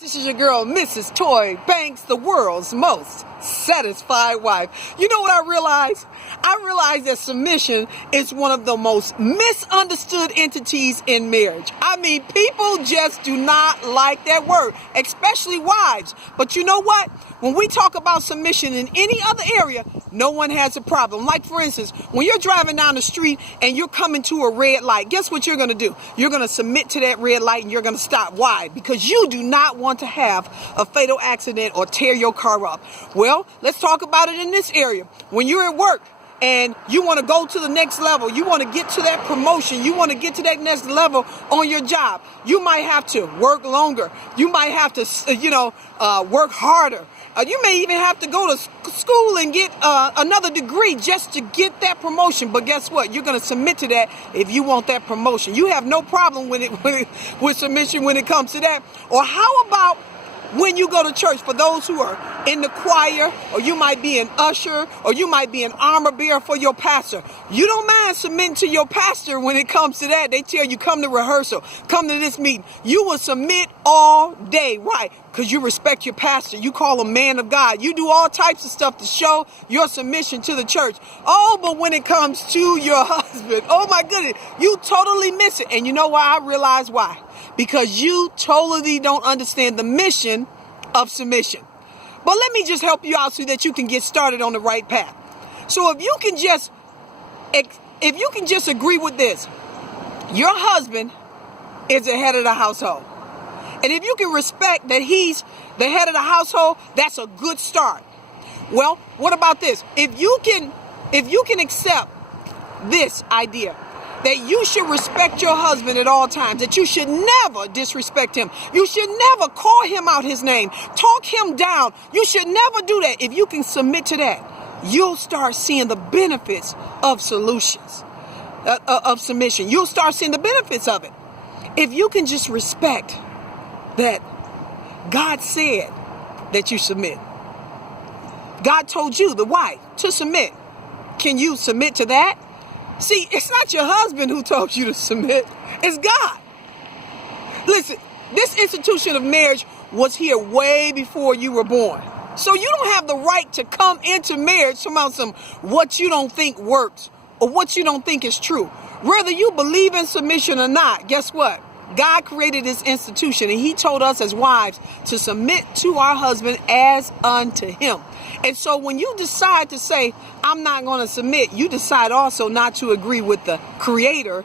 This is your girl, Mrs. Toy Banks, the world's most satisfied wife. You know what I realized? I realized that submission is one of the most misunderstood entities in marriage. I mean, people just do not like that word, especially wives. But you know what? When we talk about submission in any other area, no one has a problem. Like, for instance, when you're driving down the street and you're coming to a red light, guess what you're going to do? You're going to submit to that red light and you're going to stop. Why? Because you do not want to have a fatal accident or tear your car up. Well, let's talk about it in this area. When you're at work and you want to go to the next level, you want to get to that promotion, you want to get to that next level on your job, you might have to work longer. You might have to, work harder. You may even have to go to school and get another degree just to get that promotion. But guess what? You're going to submit to that if you want that promotion. You have no problem with submission when it comes to that. Or how about when you go to church, for those who are in the choir, or you might be an usher, or you might be an armor bearer for your pastor. You don't mind submitting to your pastor when it comes to that. They tell you, come to rehearsal, come to this meeting. You will submit all day. Why? Because you respect your pastor. You call him man of God. You do all types of stuff to show your submission to the church. Oh, but when it comes to your husband, oh my goodness, you totally miss it. And you know why? I realize why. Because you totally don't understand the mission of submission. But let me just help you out so that you can get started on the right path. So if you can just agree with this, your husband is the head of the household. And if you can respect that he's the head of the household, that's a good start. Well, what about this? If you can accept this idea, that you should respect your husband at all times, that you should never disrespect him. You should never call him out his name, talk him down. You should never do that. If you can submit to that, you'll start seeing the benefits of submission. You'll start seeing the benefits of it. If you can just respect that God said that you submit. God told you, the wife, to submit. Can you submit to that? See, it's not your husband who told you to submit. It's God. Listen, this institution of marriage was here way before you were born. So you don't have the right to come into marriage about some what you don't think works or what you don't think is true. Whether you believe in submission or not, guess what? God created this institution and he told us as wives to submit to our husband as unto him. And so when you decide to say, I'm not going to submit, you decide also not to agree with the creator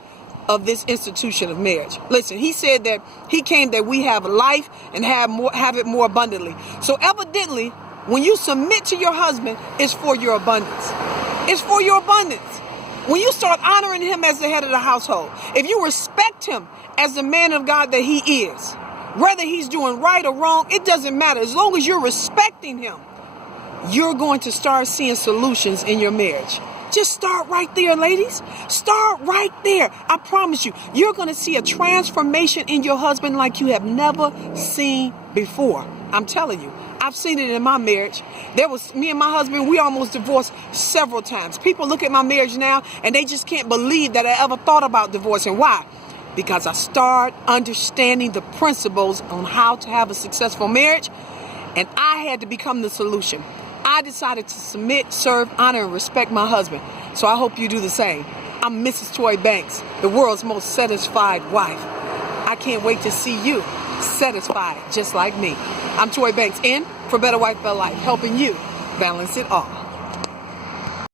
of this institution of marriage. Listen, he said that he came that we have life and have it more abundantly. So evidently, when you submit to your husband, it's for your abundance. It's for your abundance. When you start honoring him as the head of the household, if you respect him as the man of God that he is, whether he's doing right or wrong, it doesn't matter. As long as you're respecting him, you're going to start seeing solutions in your marriage. Just start right there, ladies. Start right there. I promise you, you're going to see a transformation in your husband like you have never seen before. I'm telling you. I've seen it in my marriage. There was me and my husband, we almost divorced several times. People look at my marriage now and they just can't believe that I ever thought about divorcing. Why? Because I start understanding the principles on how to have a successful marriage, and I had to become the solution. I decided to submit, serve, honor, and respect my husband. So I hope you do the same. I'm Mrs. Toy Banks, the world's most satisfied wife. I can't wait to see you satisfied just like me. I'm Toy Banks, in for Better Wife, Better Life, helping you balance it all.